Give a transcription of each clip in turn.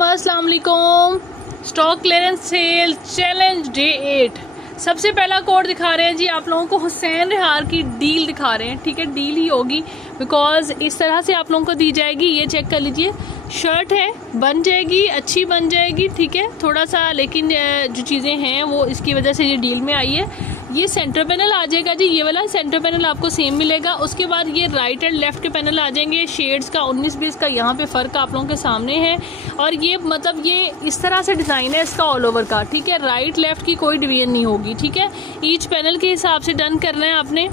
Customer अस्सलाम वालेकुम। Stock clearance sale challenge day 8 सबसे पहला कोड दिखा रहे हैं जी आप लोगों को। हुसैन रिहार की डील दिखा रहे हैं, ठीक है, डील ही होगी बिकॉज इस तरह से आप लोगों को दी जाएगी। ये चेक कर लीजिए, शर्ट है, बन जाएगी, अच्छी बन जाएगी, ठीक है, थोड़ा सा लेकिन जो चीज़ें हैं वो इसकी वजह से ये डील में आई है। ये सेंटर पैनल आ जाएगा जी, ये वाला सेंटर पैनल आपको सेम मिलेगा। उसके बाद ये राइट एंड लेफ्ट के पैनल आ जाएंगे। शेड्स का 19-20 का यहाँ पे फ़र्क आप लोगों के सामने है। और ये मतलब ये इस तरह से डिज़ाइन है इसका ऑल ओवर का, ठीक है, राइट लेफ्ट की कोई डिवीजन नहीं होगी, ठीक है। ईच पैनल के हिसाब से डन करना है आपने।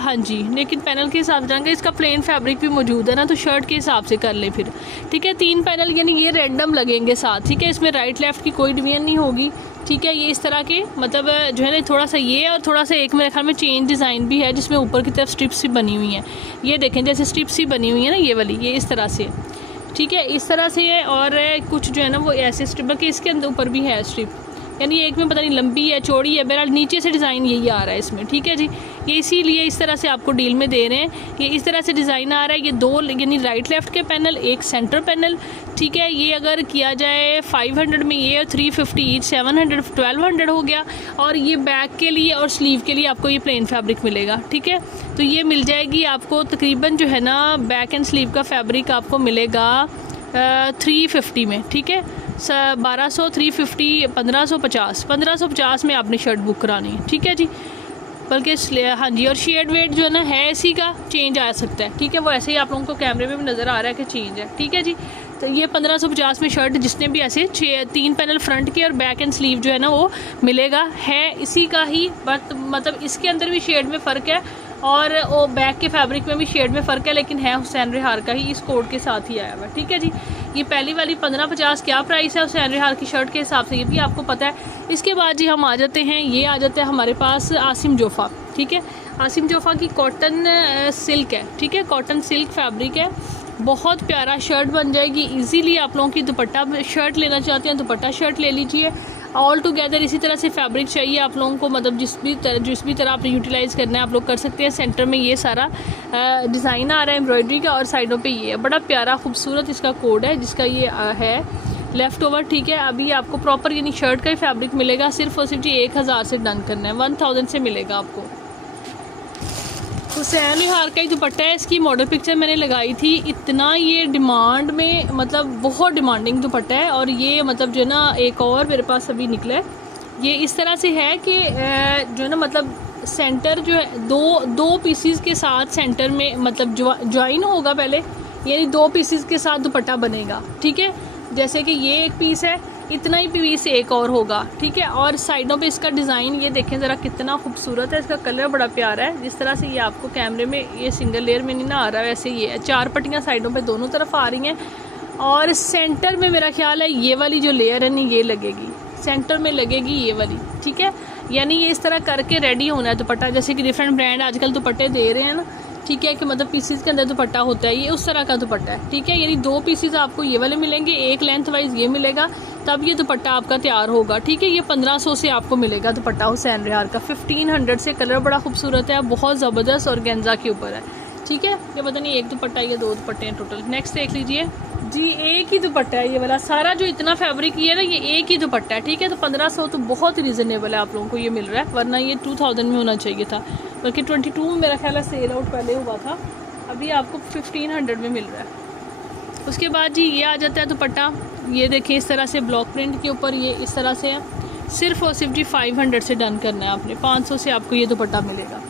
हाँ जी, लेकिन पैनल के हिसाब से जाएंगे। इसका प्लेन फैब्रिक भी मौजूद है ना, तो शर्ट के हिसाब से कर ले फिर, ठीक है। 3 पैनल यानी ये रैंडम लगेंगे साथ, ठीक है। इसमें राइट लेफ्ट की कोई डिवीजन नहीं होगी, ठीक है। ये इस तरह के मतलब जो है ना, थोड़ा सा ये और थोड़ा सा एक मेरे ख्याल में चेन डिज़ाइन भी है जिसमें ऊपर की तरफ स्ट्रिप्स भी बनी हुई हैं। ये देखें जैसे स्ट्रिप्स ही बनी हुई है ना, ये वाली, ये इस तरह से, ठीक है, इस तरह से है। और कुछ जो है ना वो ऐसे स्ट्रिप, बल्कि इसके अंदर ऊपर भी है स्ट्रिप, यानी एक में पता नहीं लंबी है चौड़ी है, बहरहाल नीचे से डिज़ाइन यही आ रहा है इसमें, ठीक है जी। ये इसीलिए इस तरह से आपको डील में दे रहे हैं। ये इस तरह से डिज़ाइन आ रहा है। ये 2 यानी राइट लेफ्ट के पैनल, एक सेंटर पैनल, ठीक है। ये अगर किया जाए 500 में ये 350 ईच, 700 1200 हो गया। और ये बैक के लिए और स्लीव के लिए आपको ये प्लेन फैब्रिक मिलेगा, ठीक है। तो ये मिल जाएगी आपको तकरीबन जो है ना बैक एंड स्लीव का फैब्रिक आपको मिलेगा 350 में, ठीक है। 1200, 350, 1550 में आपने शर्ट बुक करानी है, ठीक है जी। बल्कि हाँ जी, और शेड वेट जो है ना है इसी का चेंज आ सकता है, ठीक है। वो ऐसे ही आप लोगों को कैमरे में भी नज़र आ रहा है कि चेंज है, ठीक है जी। तो ये 1550 में शर्ट जिसने भी ऐसे 3 पैनल फ्रंट के और बैक एंड स्लीव जो है ना वो मिलेगा, है इसी का ही। बट मतलब इसके अंदर भी शेड में फ़र्क है और वो बैक के फैब्रिक में भी शेड में फ़र्क है, लेकिन है हुसैन रिहार का ही, इस कोड के साथ ही आया हुआ, ठीक है जी। ये पहली वाली 1550 क्या प्राइस है हुसैन रिहार की शर्ट के हिसाब से, ये भी आपको पता है। इसके बाद जी हम आ जाते हैं, ये आ जाता है हमारे पास आसिम जोफ़ा, ठीक है। आसिम जोफ़ा की कॉटन सिल्क है, ठीक है, कॉटन सिल्क फैब्रिक है। बहुत प्यारा शर्ट बन जाएगी इजीली। आप लोगों की दुपट्टा शर्ट लेना चाहते हैं, दुपट्टा शर्ट ले लीजिए। ऑल टुगेदर इसी तरह से फैब्रिक चाहिए आप लोगों को, मतलब जिस भी तरह आप यूटिलाइज़ करना है आप लोग कर सकते हैं। सेंटर में ये सारा डिज़ाइन आ रहा है एम्ब्रॉयडरी का, और साइडों पे ये बड़ा प्यारा खूबसूरत इसका कोड है जिसका ये है लेफ़्ट ओवर, ठीक है। अभी आपको प्रॉपर यानी शर्ट का ही फैब्रिक मिलेगा, सिर्फ और सिर्फ जी 1000 से डन करना है, 1000 से मिलेगा आपको। हुसैन रिहार का ही दुपट्टा है, इसकी मॉडल पिक्चर मैंने लगाई थी। इतना ये डिमांड में, मतलब बहुत डिमांडिंग दुपट्टा है। और ये मतलब जो है ना एक और मेरे पास अभी निकला है, ये इस तरह से है कि जो है ना मतलब सेंटर जो है दो पीसीस के साथ सेंटर में मतलब ज्वाइन होगा पहले, यानी 2 पीसीस के साथ दुपट्टा बनेगा, ठीक है। जैसे कि ये एक पीस है, इतना ही पीस एक और होगा, ठीक है। और साइडों पे इसका डिज़ाइन ये देखें ज़रा कितना खूबसूरत है, इसका कलर बड़ा प्यारा है। जिस तरह से ये आपको कैमरे में ये सिंगल लेयर में नहीं ना आ रहा है, वैसे ये है 4 पट्टियाँ साइडों पे दोनों तरफ आ रही हैं। और सेंटर में मेरा ख्याल है ये वाली जो लेयर है ना ये लगेगी, सेंटर में लगेगी ये वाली, ठीक है। यानी ये इस तरह करके रेडी होना है दुपट्टा, जैसे कि डिफरेंट ब्रांड आजकल दुपट्टे दे रहे हैं ना, ठीक है, कि मतलब पीसीस के अंदर दुपट्टा होता है, ये उस तरह का दुपट्टा है, ठीक है। यानी 2 पीसीस आपको ये वाले मिलेंगे, एक लेंथ वाइज ये मिलेगा, तब ये दुपट्टा आपका तैयार होगा, ठीक है। ये 1500 से आपको मिलेगा दुपट्टा हुसैन रिहार का, 1500 से। कलर बड़ा खूबसूरत है, बहुत ज़बरदस्त और गेंजा के ऊपर है, ठीक है। ये पता नहीं एक दुपट्टा ये 2 दुपट्टे हैं टोटल। नेक्स्ट देख लीजिए जी, एक ही दुपट्टा है ये वाला सारा, जो इतना फैब्रिक ये है ना ये एक ही दुपट्टा है, ठीक है। तो 1500 तो बहुत रीज़नेबल है आप लोगों को ये मिल रहा है, वरना ये 2000 में होना चाहिए था, बल्कि 22 में मेरा ख्याल है सेल आउट पहले हुआ था, अभी आपको 1500 में मिल रहा है। उसके बाद जी ये आ जाता है दुपट्टा, ये देखिए इस तरह से ब्लॉक प्रिंट के ऊपर, ये इस तरह से है। सिर्फ और सिर्फ जी 500 से डन करना है आपने, 500 से आपको ये दुपट्टा मिलेगा।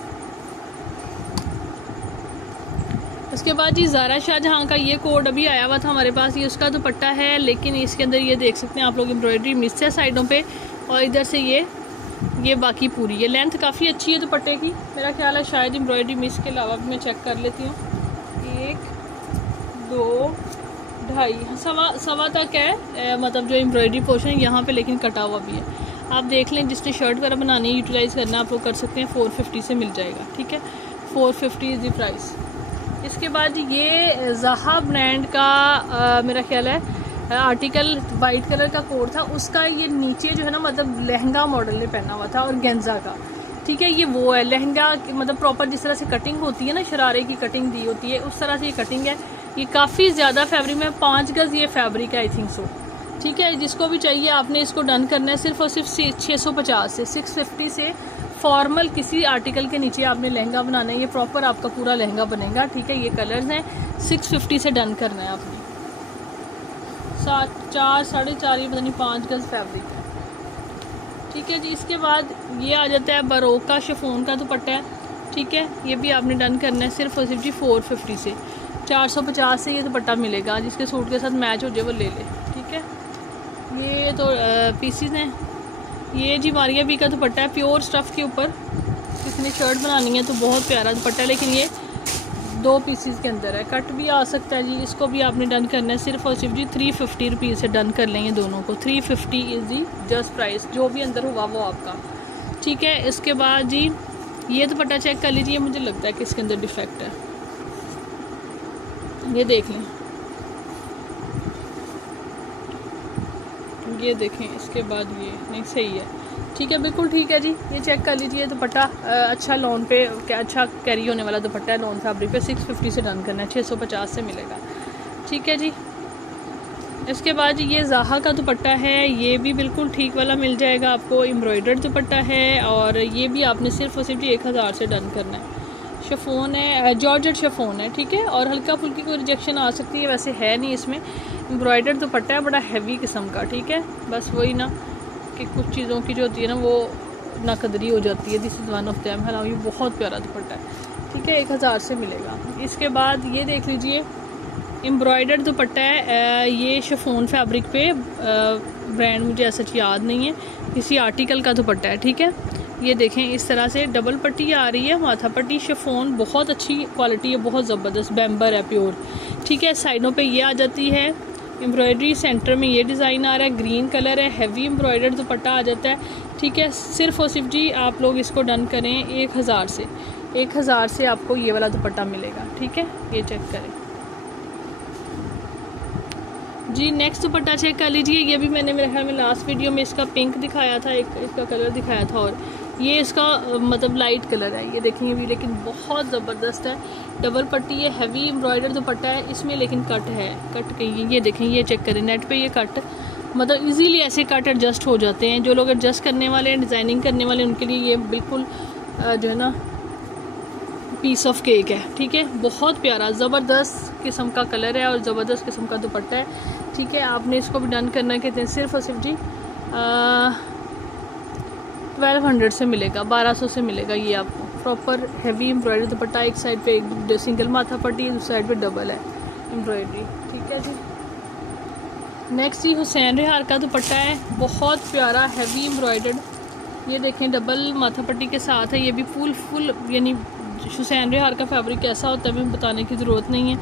उसके बाद जी ज़ारा शाहजहाँ का ये कोड अभी आया हुआ था हमारे पास, ये उसका दुपट्टा है, लेकिन इसके अंदर ये देख सकते हैं आप लोग एम्ब्रॉयडरी मिस है साइडों पे, और इधर से ये बाकी पूरी, ये लेंथ काफ़ी अच्छी है दुपट्टे की। मेरा ख्याल है शायद एम्ब्रॉयडरी मिस के अलावा भी मैं चेक कर लेती हूँ, 1 2 2.5 सवा तक है, मतलब जो एम्ब्रॉयडरी पोर्शन है यहाँ पे, लेकिन कटा हुआ भी है। आप देख लें, जिसने शर्ट वगैरह बनानी है यूटिलाइज़ करना आप लोग कर सकते हैं, 450 से मिल जाएगा, ठीक है। 450 इज़ द प्राइस। इसके बाद ये ज़हा ब्रांड का मेरा ख्याल है आर्टिकल वाइट कलर का कोड था, उसका ये नीचे जो है ना मतलब लहंगा मॉडल ने पहना हुआ था, और गेंजा का, ठीक है। ये वो है लहंगा मतलब प्रॉपर जिस तरह से कटिंग होती है ना, शरारे की कटिंग दी होती है, उस तरह से ये कटिंग है। ये काफ़ी ज़्यादा फैब्रिक में 5 गज़ ये फैब्रिक है आई थिंक सो। ठीक है, जिसको भी चाहिए आपने इसको डन करना है सिर्फ और सिर्फ 650 से 650 से। फॉर्मल किसी आर्टिकल के नीचे आपने लहंगा बनाना है, ये प्रॉपर आपका पूरा लहंगा बनेगा। ठीक है, ये कलर्स हैं, 650 से डन करना है आपने। 4 साढ़े 4 ये पता नहीं 5 गज़ फैब्रिक है। ठीक है जी, इसके बाद ये आ जाता है बरोक का शिफॉन का दुपट्टा है। ठीक है, ये भी आपने डन करना है सिर्फ और सिर्फ जी 450 से। 450 से ये दुपट्टा मिलेगा, जिसके सूट के साथ मैच हो जाए वो ले ले। ठीक है, ये तो पीसीज हैं। ये जी मारिया बी का दुपट्टा है, प्योर स्टफ़ के ऊपर। किसी ने शर्ट बनानी है तो बहुत प्यारा दुपट्टा है, लेकिन ये 2 पीसीज के अंदर है, कट भी आ सकता है जी। इसको भी आपने डन करना है सिर्फ और सिर्फ जी 350 रुपीज़ से डन कर लेंगे दोनों को। 350 इज़ दी जस्ट प्राइस, जो भी अंदर होगा वो आपका। ठीक है, इसके बाद जी ये दुपट्टा चेक कर लीजिए, मुझे लगता है कि इसके अंदर डिफेक्ट है, ये देख लें, ये देखें। इसके बाद ये नहीं सही है। ठीक है, बिल्कुल ठीक है जी, ये चेक कर लीजिए दुपट्टा अच्छा लॉन पे, क्या अच्छा कैरी होने वाला दुपट्टा है लॉन फैब्रिक पे। 650 से डन करना है, 650 से मिलेगा। ठीक है जी, इसके बाद ये ज़ाहा का दुपट्टा है, ये भी बिल्कुल ठीक वाला मिल जाएगा आपको। एम्ब्रॉयडर्ड दुपट्टा है और ये भी आपने सिर्फ और सिर्फ 1000 से डन करना है। शिफॉन है, जॉर्जेट शिफॉन है। ठीक है, और हल्का फुल्की कोई रिजेक्शन आ सकती है, वैसे है नहीं इसमें। एम्ब्रॉयडर्ड दुपट्टा है, बड़ा हैवी किस्म का। ठीक है, बस वही ना कि कुछ चीज़ों की जो होती है ना वो नाकदरी हो जाती है। This is one of them. हालांकि ये बहुत प्यारा दुपट्टा है। ठीक है, 1000 से मिलेगा। इसके बाद ये देख लीजिए एम्ब्रॉयडर्ड दुपट्टा है, ये शिफॉन फैब्रिक पे, ब्रांड मुझे ऐसा याद नहीं है, किसी आर्टिकल का दुपट्टा है। ठीक है, ये देखें इस तरह से डबल पट्टी आ रही है, माथा पट्टी शिफॉन, बहुत अच्छी क्वालिटी है, बहुत ज़बरदस्त बैम्बर है प्योर। ठीक है, साइडों पे ये आ जाती है एम्ब्रॉयडरी, सेंटर में ये डिज़ाइन आ रहा है, ग्रीन कलर है, हैवी एम्ब्रॉयडर्ड दुपट्टा आ जाता है। ठीक है, सिर्फ और सिर्फ जी आप लोग इसको डन करें 1000 से। 1000 से आपको ये वाला दुपट्टा मिलेगा। ठीक है, ये चेक करें जी। नेक्स्ट दुपट्टा चेक कर लीजिए, ये भी मैंने मेरे ख्याल में लास्ट वीडियो में इसका पिंक दिखाया था, एक इसका कलर दिखाया था, और ये इसका मतलब लाइट कलर है। ये देखेंगे भी, लेकिन बहुत ज़बरदस्त है। डबल पट्टी, ये हैवी एम्ब्रॉयडर दुपट्टा है इसमें, लेकिन कट है, कट कहीं ये देखें, ये चेक करें नेट पे, ये कट मतलब इजीली ऐसे कट एडजस्ट हो जाते हैं। जो लोग एडजस्ट करने वाले हैं, डिज़ाइनिंग करने वाले, उनके लिए ये बिल्कुल जो है ना पीस ऑफ केक है। ठीक है, बहुत प्यारा ज़बरदस्त किस्म का कलर है और ज़बरदस्त किस्म का दुपट्टा है। ठीक है, आपने इसको भी डन करना है, कहते हैं सिर्फ और सिर्फ जी 1200 से मिलेगा, 1200 से मिलेगा। ये आपको प्रॉपर हैवी एम्ब्रॉयडरी दुपट्टा, एक साइड पे एक सिंगल माथा पट्टी, दूसरी साइड पे डबल है एम्ब्रॉयडरी। ठीक है जी, नेक्स्ट जी हुसैन रिहार का दुपट्टा है, बहुत प्यारा हैवी एम्ब्रॉयडर्ड। ये देखें डबल माथा पट्टी के साथ है, ये भी फुल यानी हुसैन रिहार का फैब्रिक कैसा होता है हमें बताने की ज़रूरत नहीं है,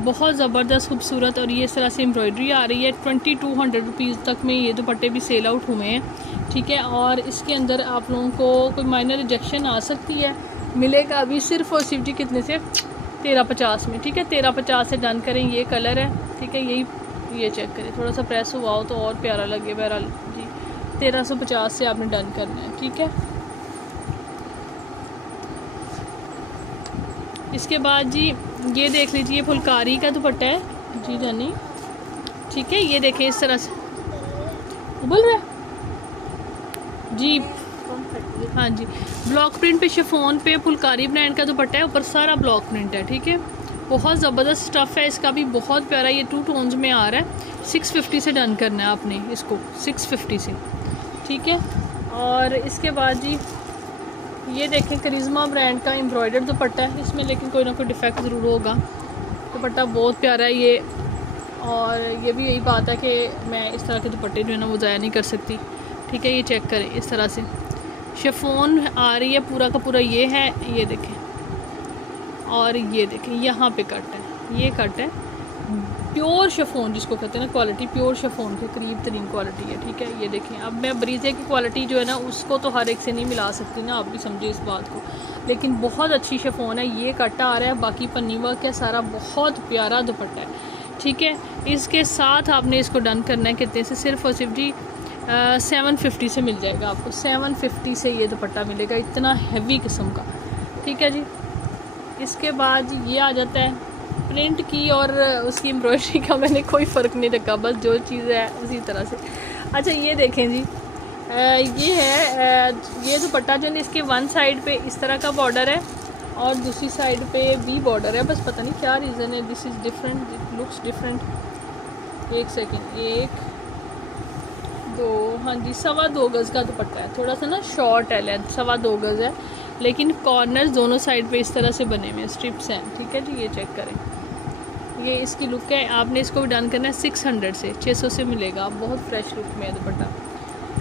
बहुत ज़बरदस्त खूबसूरत। और ये इस तरह से एम्ब्रॉयडरी आ रही है। 2200 रुपीज़ तक में ये दुपट्टे भी सेल आउट हुए हैं। ठीक है, और इसके अंदर आप लोगों को कोई माइनर रिजेक्शन आ सकती है, मिलेगा अभी सिर्फ और सिर्फ जी कितने से 1350 में। ठीक है, 1350 से डन करें। ये कलर है। ठीक है, यही ये चेक करें, थोड़ा सा प्रेस हुआ हो तो और प्यारा लगे। बहरहाल जी 1350 से आपने डन करना है। ठीक है, इसके बाद जी ये देख लीजिए फुलकारी का दुपट्टा है जी जानी। ठीक है, ये देखें इस तरह से बोल रहा है जी, हाँ जी, ब्लॉक प्रिंट पे शिफॉन पे फुलकारी ब्रांड का दुपट्टा है, ऊपर सारा ब्लॉक प्रिंट है। ठीक है, बहुत ज़बरदस्त स्टफ़ है, इसका भी बहुत प्यारा, ये 2 टोन्स में आ रहा है। 650 से डन करना है आपने इसको, 650 से। ठीक है, और इसके बाद जी ये देखें करिश्मा ब्रांड का एम्ब्रॉयडर्ड दुपट्टा है, इसमें लेकिन कोई ना कोई डिफेक्ट ज़रूर होगा। दुपट्टा बहुत प्यारा है ये, और ये भी यही बात है कि मैं इस तरह के दुपट्टे जो है ना वो ज़ाया नहीं कर सकती। ठीक है, ये चेक करें इस तरह से शिफॉन आ रही है, पूरा का पूरा ये है, ये देखें, और ये देखें यहाँ पे कट है, ये कट है प्योर शिफॉन जिसको कहते हैं ना, क्वालिटी प्योर शिफॉन के करीब तरीन क्वालिटी है। ठीक है, ये देखें। अब मैं ब्रीजे की क्वालिटी जो है ना उसको तो हर एक से नहीं मिला सकती ना, आप भी समझे इस बात को, लेकिन बहुत अच्छी शिफॉन है। ये कटा आ रहा है, बाकी पन्नी वर्क है सारा, बहुत प्यारा दुपट्टा है। ठीक है, इसके साथ आपने इसको डन करना है कितने से, सिर्फ और सिर्फ जी 750 से मिल जाएगा आपको। 750 से ये दुपट्टा मिलेगा, इतना हैवी किस्म का। ठीक है जी, इसके बाद ये आ जाता है प्रिंट की और उसकी एम्ब्रॉयडरी का मैंने कोई फ़र्क नहीं रखा, बस जो चीज़ है उसी तरह से। अच्छा ये देखें जी, ये है ये दुपट्टा जो है इसके वन साइड पे इस तरह का बॉर्डर है और दूसरी साइड पे भी बॉर्डर है, बस पता नहीं क्या रीज़न है, this is different, it looks different. एक सेकेंड, 1 2, हाँ जी 2.25 गज़ का दुपट्टा है, थोड़ा सा ना शॉर्ट है, लेंथ 2.25 गज़ है, लेकिन कॉर्नर्स दोनों साइड पे इस तरह से बने हुए हैं, स्ट्रिप्स हैं, ठीक है जी। ये चेक करें, ये इसकी लुक है। आपने इसको भी डन करना है 600 से, 600 से मिलेगा, बहुत फ्रेश लुक में है दुपट्टा।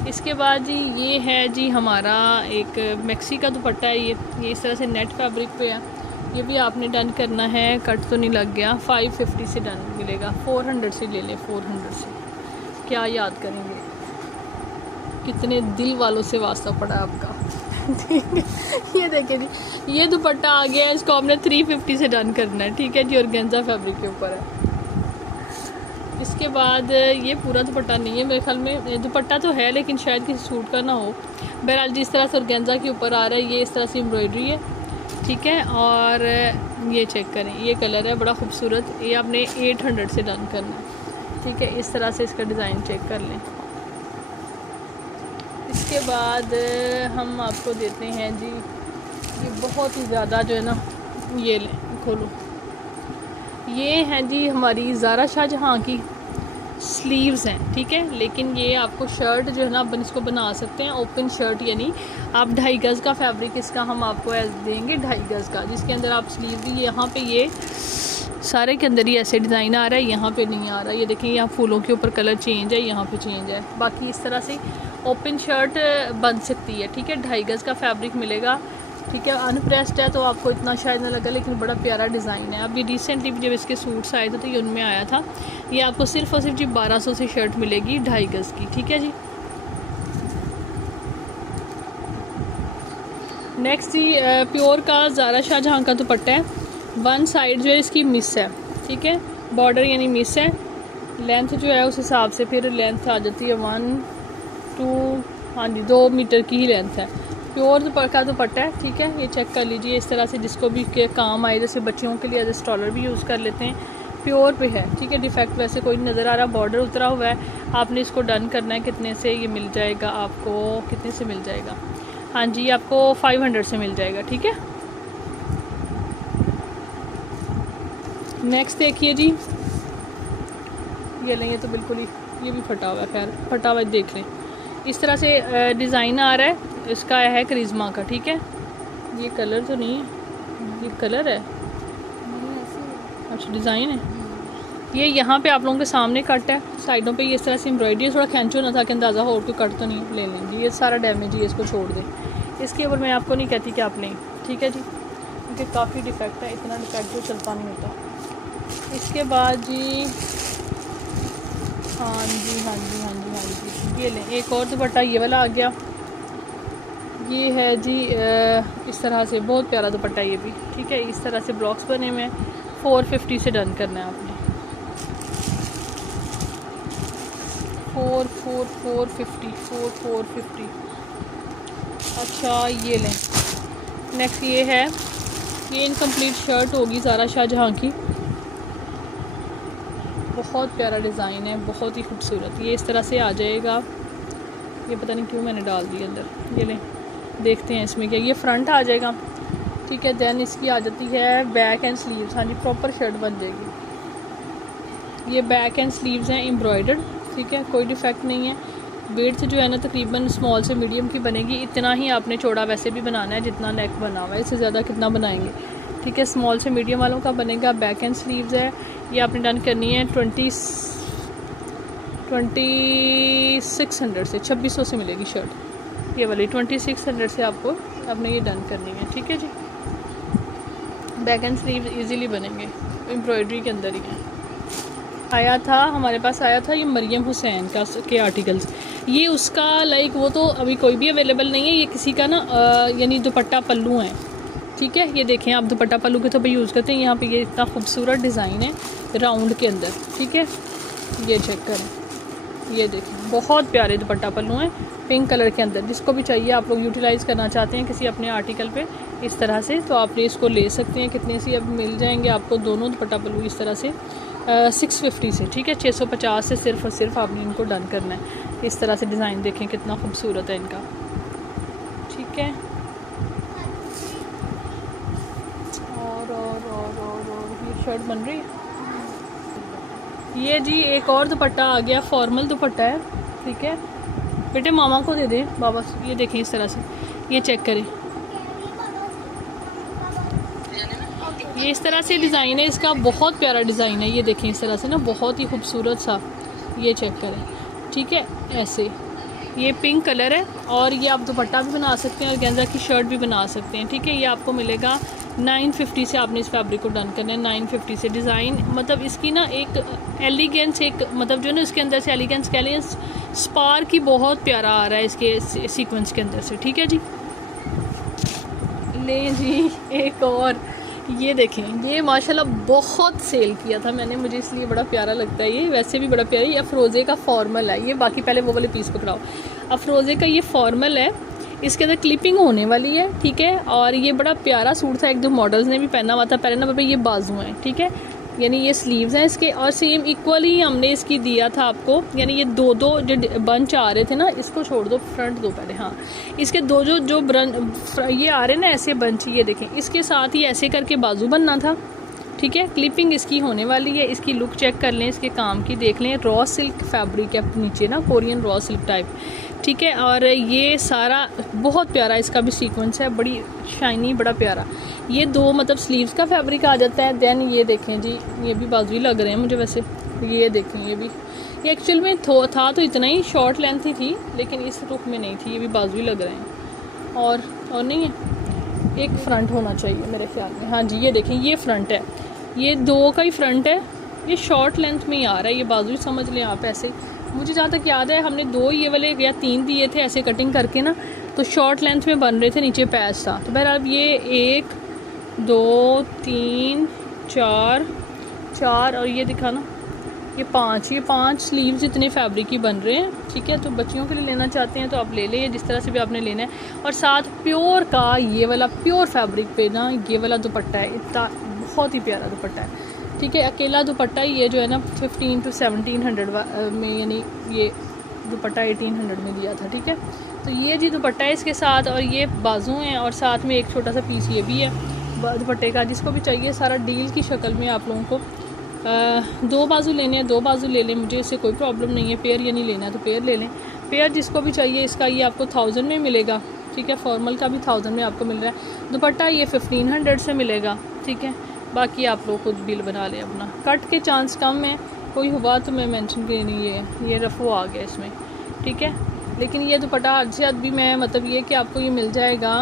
इसके बाद जी ये है जी हमारा एक मैक्सी का दुपट्टा है, ये इस तरह से नेट फैब्रिक पे है, ये भी आपने डन करना है, कट तो नहीं लग गया, 550 से डन मिलेगा, 400 से ले लें, 400 से क्या याद करेंगे, कितने दिल वालों से वास्ता पड़ा आपका। ठीक है, ये देखिए जी, ये दुपट्टा आ गया है, इसको हमने 350 से डन करना है, ठीक है जी, ऑर्गेन्जा फैब्रिक के ऊपर है। इसके बाद ये पूरा दुपट्टा नहीं है मेरे ख्याल में, दुपट्टा तो है लेकिन शायद किसी सूट का ना हो। बहरहाल जिस तरह से ऑर्गेन्जा के ऊपर आ रहा है, ये इस तरह से एम्ब्रॉयडरी है, ठीक है। और ये चेक करें, ये कलर है बड़ा खूबसूरत, ये आपने 800 से डन करना है, ठीक है। इस तरह से इसका डिज़ाइन चेक कर लें। इसके बाद हम आपको देते हैं जी, ये बहुत ही ज़्यादा जो है ना, ये लें खोलो, ये हैं जी हमारी ज़ारा शाहजहाँ की स्लीव्स हैं, ठीक है। लेकिन ये आपको शर्ट जो है ना, अपन इसको बना सकते हैं ओपन शर्ट, यानी आप 2.5 गज़ का फैब्रिक इसका हम आपको देंगे, 2.5 गज़ का, जिसके अंदर आप स्लीव भी, यहाँ पे ये सारे के अंदर ही ऐसे डिज़ाइन आ रहा है, यहाँ पे नहीं आ रहा, ये देखें यहाँ फूलों के ऊपर कलर चेंज है, यहाँ पे चेंज है, बाकी इस तरह से ओपन शर्ट बन सकती है, ठीक है। 2.5 गज़ का फैब्रिक मिलेगा, ठीक है। अनप्रेस्ड है तो आपको इतना शायद ना लगा, लेकिन बड़ा प्यारा डिज़ाइन है। अभी रिसेंटली जब इसके सूट्स आए थे तो ये उनमें आया था, ये आपको सिर्फ और सिर्फ जी 1200 से शर्ट मिलेगी 2.5 गज़ की, ठीक है जी। नेक्स्ट जी प्योर का ज़ारा शाहजहाँ का दुपट्टा है, वन साइड जो है इसकी मिस है, ठीक है, बॉर्डर यानी मिस है, लेंथ जो है उस हिसाब से फिर लेंथ आ जाती है 1 2, हाँ जी 2 मीटर की ही लेंथ है। प्योर का दुपट्टा है, ठीक है, ये चेक कर लीजिए इस तरह से, जिसको भी के काम आए, जैसे बच्चियों के लिए एज स्टॉलर भी यूज़ कर लेते हैं, प्योर पे है, ठीक है। डिफेक्ट वैसे कोई नज़र आ रहा, बॉर्डर उतरा हुआ है, आपने इसको डन करना है। कितने से ये मिल जाएगा आपको, कितने से मिल जाएगा, हाँ जी आपको 500 से मिल जाएगा, ठीक है। नेक्स्ट देखिए जी, ये लेंगे तो बिल्कुल ही, ये भी फटा हुआ है, खैर फटा हुआ देख लें, इस तरह से डिज़ाइन आ रहा है, इसका है करिश्मा का, ठीक है। ये कलर तो नहीं है, ये कलर है, अच्छा डिज़ाइन है। ये यहाँ पे आप लोगों के सामने कट है, साइडों पे ये इस तरह से एम्ब्रॉयडरी है, थोड़ा खींचो ना था कि अंदाज़ा हो, कोई कट तो नहीं, ले लेंगे, ये सारा डैमेज ही है, इसको छोड़ दें। इसके ऊपर मैं आपको नहीं कहती कि आप लें, ठीक है जी, क्योंकि काफ़ी डिफेक्ट है, इतना डिफेक्ट तो चलता नहीं होता। इसके बाद जी हाँ जी हाँ जी हाँ जी हाँ जी, ये लें, एक और दुपट्टा ये वाला आ गया, ये है जी इस तरह से बहुत प्यारा दुपट्टा ये भी, ठीक है। इस तरह से ब्लॉक्स बने हुए हैं, 450 से डन करना है आपने, 450। अच्छा ये लें। नेक्स्ट ये है, ये इनकम्प्लीट शर्ट होगी ज़ारा शाहजहाँ की, बहुत प्यारा डिज़ाइन है, बहुत ही खूबसूरत, ये इस तरह से आ जाएगा, ये पता नहीं क्यों मैंने डाल दी अंदर, ये लें, देखते हैं इसमें क्या, ये फ्रंट आ जाएगा, ठीक है। देन इसकी आ जाती है बैक एंड स्लीव्स, हाँ जी प्रॉपर शर्ट बन जाएगी। ये बैक एंड स्लीव्स हैं एम्ब्रॉयडर्ड, ठीक है, कोई डिफेक्ट नहीं है। विड्थ जो है ना तकरीबन स्मॉल से मीडियम की बनेगी, इतना ही आपने चौड़ा वैसे भी बनाना है जितना नेक बना हुआ है, इससे ज़्यादा कितना बनाएंगे, ठीक है। स्मॉल से मीडियम वालों का बनेगा। बैक एंड स्लीव्स है, ये आपने डन करनी है 2600 से, 2600 से मिलेगी शर्ट, ये वाली 2600 से आपको आपने ये डन करनी है, ठीक है जी। बैक एंड स्लीव इजीली बनेंगे, एम्ब्रॉयडरी के अंदर ही है। आया था हमारे पास, आया था ये मरियम हुसैन का के आर्टिकल्स, ये उसका लाइक वो तो अभी कोई भी अवेलेबल नहीं है, ये किसी का ना यानी दुपट्टा पल्लू है, ठीक है। ये देखें आप, दुपट्टा पल्लू के तो भाई यूज़ करते हैं, यहाँ पे ये इतना खूबसूरत डिज़ाइन है राउंड के अंदर, ठीक है, ये चेक करें, ये देखें बहुत प्यारे दुपट्टा पल्लू हैं पिंक कलर के अंदर। जिसको भी चाहिए आप लोग यूटिलाइज़ करना चाहते हैं किसी अपने आर्टिकल पे इस तरह से, तो आप इसको ले सकते हैं। कितने से अब मिल जाएंगे आपको दोनों दुपट्टा पल्लू इस तरह से 650 से, ठीक है। 650 से सिर्फ और सिर्फ आपने इनको डन करना है। इस तरह से डिज़ाइन देखें कितना खूबसूरत है इनका, ठीक है। और ये शर्ट बन रही है। ये जी एक और दुपट्टा आ गया, फॉर्मल दुपट्टा है, ठीक है। बेटे मामा को दे दे बाबा। ये देखें इस तरह से, ये चेक करें, ये इस तरह से डिज़ाइन है इसका, बहुत प्यारा डिज़ाइन है। ये देखें इस तरह से ना, बहुत ही खूबसूरत सा, ये चेक करें, ठीक है। ऐसे ये पिंक कलर है और ये आप दुपट्टा भी बना सकते हैं और गेंजा की शर्ट भी बना सकते हैं, ठीक है। ये आपको मिलेगा 950 से। आपने इस फैब्रिक को डन करना है 950 से। डिज़ाइन मतलब इसकी ना एक एलिगेंस, एक मतलब जो ना इसके अंदर से एलिगेंस कह लें, स्पार्क ही बहुत प्यारा आ रहा है इसके सीक्वेंस के अंदर से, ठीक है जी। ले जी एक और, ये देखें, ये माशाल्लाह बहुत सेल किया था मैंने, मुझे इसलिए बड़ा प्यारा लगता है ये। वैसे भी बड़ा प्यारा, ये अफरोज़े का फॉर्मल है ये। बाकी पहले वो वाले पीस पकड़ाओ। अफरोज़े का ये फॉर्मल है, इसके अंदर क्लिपिंग होने वाली है, ठीक है। और ये बड़ा प्यारा सूट था, एक दो मॉडल्स ने भी पहना हुआ था। पहले नंबर पे ये बाजू हैं, ठीक है, यानी ये स्लीव्स हैं इसके, और सेम इक्वली हमने इसकी दिया था आपको। यानी ये दो दो जो बंच आ रहे थे ना, इसको छोड़ दो, फ्रंट दो पहले, हाँ। इसके दो जो ये आ रहे हैं ना ऐसे बंच, ये देखें, इसके साथ ही ऐसे करके बाजू बनना था, ठीक है। क्लिपिंग इसकी होने वाली है। इसकी लुक चेक कर लें, इसके काम की देख लें। रॉ सिल्क फैब्रिक है नीचे ना, कोरियन रॉ सिल्क टाइप, ठीक है। और ये सारा बहुत प्यारा इसका भी सीक्वेंस है, बड़ी शाइनी, बड़ा प्यारा। ये दो मतलब स्लीव्स का फैब्रिक आ जाता है। देन ये देखें जी, ये भी बाजू ही लग रहे हैं मुझे वैसे। ये देखें, ये भी, ये एक्चुअल में था तो इतना ही शॉर्ट लेंथ ही थी, लेकिन इस रुख में नहीं थी। ये भी बाजू ही लग रहे हैं। और नहीं है, एक फ्रंट होना चाहिए मेरे ख्याल में। हाँ जी, ये देखें, ये फ्रंट है, ये दो का ही फ्रंट है। ये शॉर्ट लेंथ में ही आ रहा है, ये बाजू ही समझ लें आप ऐसे। मुझे जहाँ तक याद है हमने दो ये वाले या तीन दिए थे ऐसे कटिंग करके ना, तो शॉर्ट लेंथ में बन रहे थे, नीचे पैच था। तो बहरहाल ये 1 2 3 4 और ये दिखा ना, ये 5, ये 5 स्लीव्स इतने फैब्रिक की बन रहे हैं, ठीक है। तो बच्चियों के लिए लेना चाहते हैं तो आप ले लें, जिस तरह से भी आपने लेना है। और साथ प्योर का ये वाला प्योर फैब्रिक पे ना ये वाला दुपट्टा है, इतना बहुत ही प्यारा दुपट्टा है, ठीक है। अकेला दुपट्टा ये जो है ना 1500 to 1700 में, यानी ये दुपट्टा 1800 में दिया था, ठीक है। तो ये जी दुपट्टा है इसके साथ, और ये बाजू हैं, और साथ में एक छोटा सा पीस ये भी है दुपट्टे का। जिसको भी चाहिए सारा डील की शक्ल में आप लोगों को 2 बाजू लेने हैं, 2 बाजू ले लें, मुझे इससे कोई प्रॉब्लम नहीं है। पेयर ये नहीं लेना है तो पेयर ले लें। पेयर जिसको भी चाहिए इसका ये आपको 1000 में मिलेगा, ठीक है। फॉर्मल का भी 1000 में आपको मिल रहा है। दुपट्टा ये 1500 से मिलेगा, ठीक है। बाकी आप लोग खुद बिल बना लें अपना। कट के चांस कम है, कोई हुआ तो मैं मेंशन कर नहीं, ये रफो आ गया इसमें, ठीक है। लेकिन ये दुपट्टा हद से हद भी मैं मतलब ये कि आपको ये मिल जाएगा,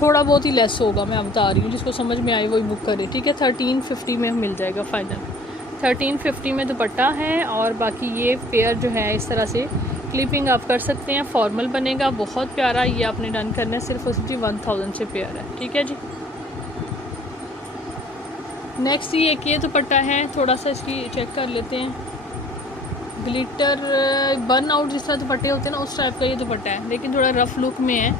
थोड़ा बहुत ही लेस होगा, मैं बता रही हूँ। जिसको समझ में आई वही बुक करे, ठीक है। 1350 में मिल जाएगा फाइनल। 1350 में दुपट्टा है, और बाकी ये पेयर जो है इस तरह से क्लिपिंग आप कर सकते हैं, फॉर्मल बनेगा, बहुत प्यारा। ये आपने डन करना है, सिर्फ उसकी 1000 से पेयर है, ठीक है जी। नेक्स्ट ये दुपट्टा है, थोड़ा सा इसकी चेक कर लेते हैं। ग्लिटर बर्न आउट जिस तरह दुपट्टे होते हैं ना, उस टाइप का ये दुपट्टा है, लेकिन थोड़ा रफ लुक में है,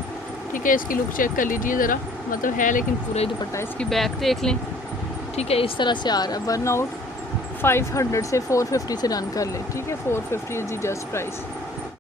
ठीक है। इसकी लुक चेक कर लीजिए ज़रा, मतलब है लेकिन पूरा ही दुपट्टा है। इसकी बैक देख लें, ठीक है, इस तरह से आ रहा है। बर्न आउट 500 से 450 से डन कर लें, ठीक है। 450 इज दी जस्ट प्राइस।